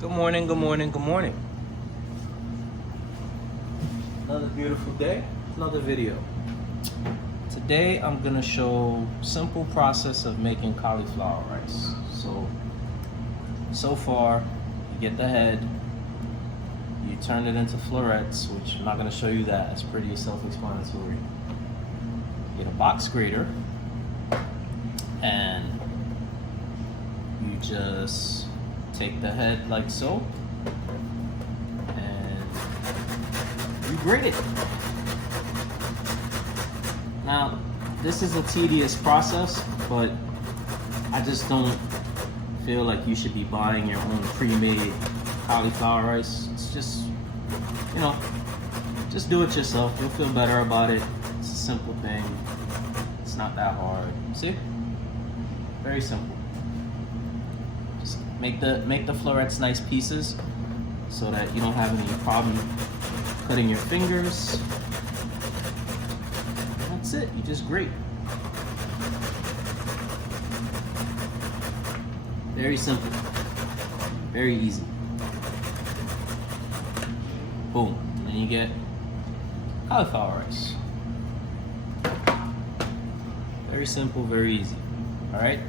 Good morning, good morning, good morning. Another beautiful day, another video. Today I'm gonna show simple process of making cauliflower rice. So far, you get the head, you turn it into florets, which I'm not gonna show you that, it's pretty self-explanatory. Get a box grater, and you just take the head like so, and you grate it. Now, this is a tedious process, but I just don't feel like you should be buying your own pre-made cauliflower rice. It's just, just do it yourself. You'll feel better about it. It's a simple thing. It's not that hard. See? Very simple. Just make the florets nice pieces so that you don't have any problem cutting your fingers. That's it. You just grate. Very simple. Very easy. Boom. And then you get cauliflower rice. Very simple, very easy. All right.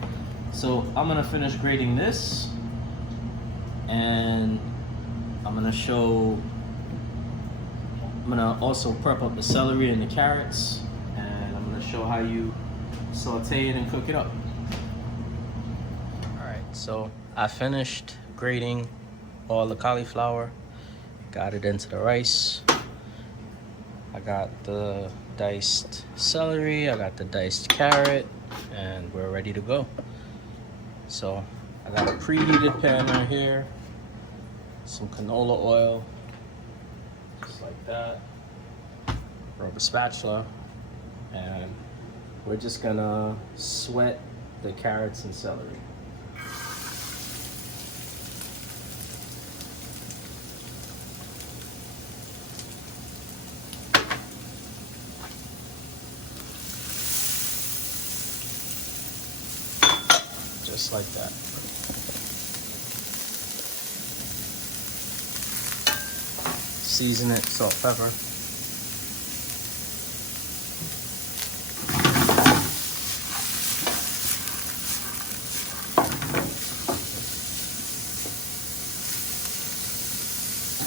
So I'm gonna finish grating this, and I'm gonna also prep up the celery and the carrots, and I'm gonna show how you saute it and cook it up. All right, so I finished grating all the cauliflower, got it into the rice. I got the diced celery, I got the diced carrot, and we're ready to go. So I got a preheated pan right here, some canola oil, just like that. Rub a spatula, and we're just gonna sweat the carrots and celery. Just like that. Season it, salt, pepper.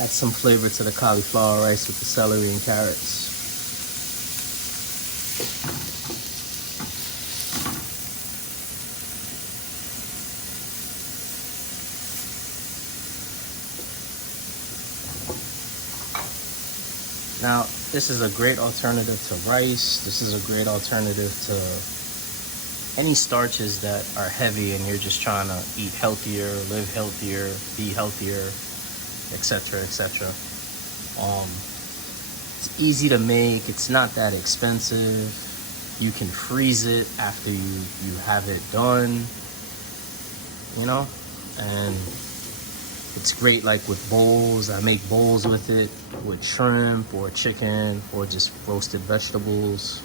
Add some flavor to the cauliflower rice with the celery and carrots. Now, this is a great alternative to rice. This is a great alternative to any starches that are heavy and you're just trying to eat healthier, live healthier, be healthier, etc., etc. It's easy to make. It's not that expensive. You can freeze it after you have it done, and it's great like with bowls. I make bowls with it, with shrimp or chicken or just roasted vegetables.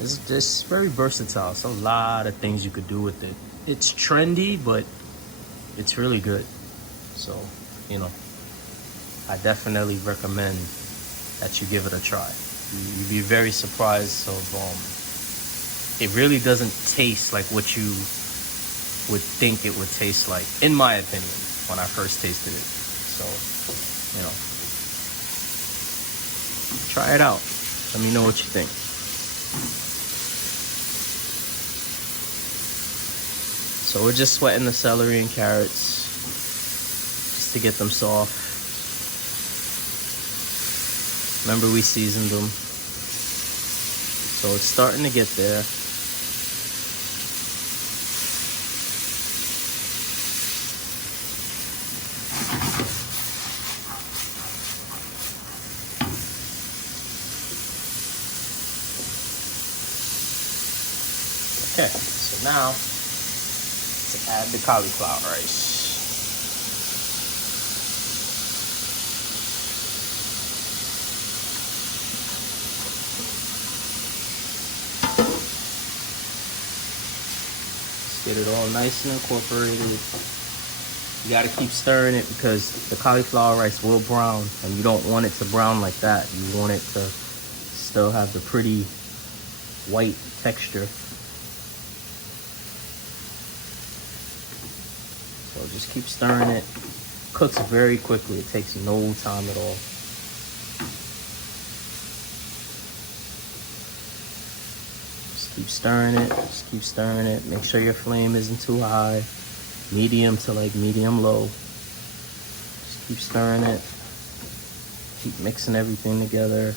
It's just very versatile. It's a lot of things you could do with it. It's trendy, but it's really good. So, I definitely recommend that you give it a try. You'd be very surprised of, it really doesn't taste like what you would think it would taste like, in my opinion, when I first tasted it. So, try it out. Let me know what you think. So we're just sweating the celery and carrots just to get them soft. Remember, we seasoned them. So it's starting to get there. Okay, so now to add the cauliflower rice. Get it all nice and incorporated. You gotta keep stirring it because the cauliflower rice will brown, and you don't want it to brown like that. You want it to still have the pretty white texture. So just keep stirring it. Cooks very quickly. It takes no time at all. Just keep stirring it. Just keep stirring it. Make sure your flame isn't too high. Medium to like medium low. Just keep stirring it. Keep mixing everything together.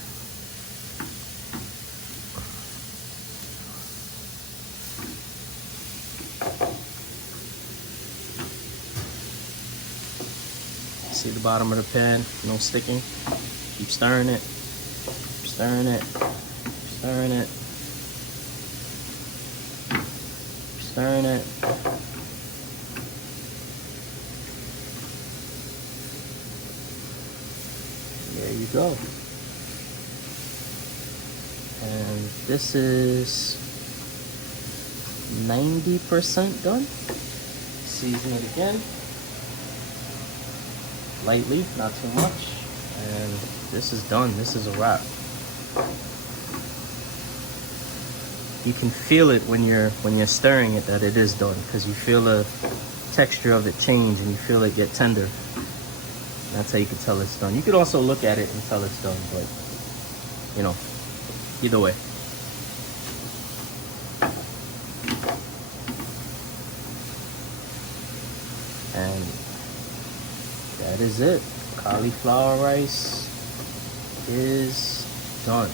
See the bottom of the pan? No sticking. Keep stirring it. Keep stirring it. Keep stirring it. Keep stirring it. There you go. And this is 90% done. Season it again. Lightly, not too much. And this is done. This is a wrap. You can feel it when you're stirring it that it is done, because you feel the texture of it change and you feel it get tender. That's how you can tell it's done. You could also look at it and tell it's done, but you know, either way. And that is it. Cauliflower rice is done.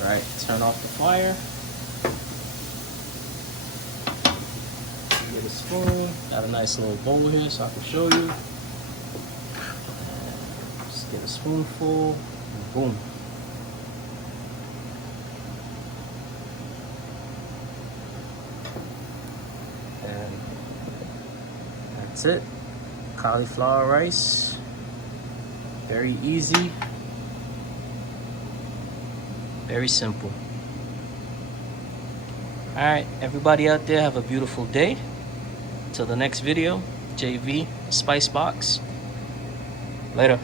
All right, turn off the fire. Get a spoon. Got a nice little bowl here so I can show you. Just get a spoonful and boom. And that's it. Cauliflower rice. Very easy. Very simple. All right, everybody out there, have a beautiful day. Till the next video, JV Spice Box. Later.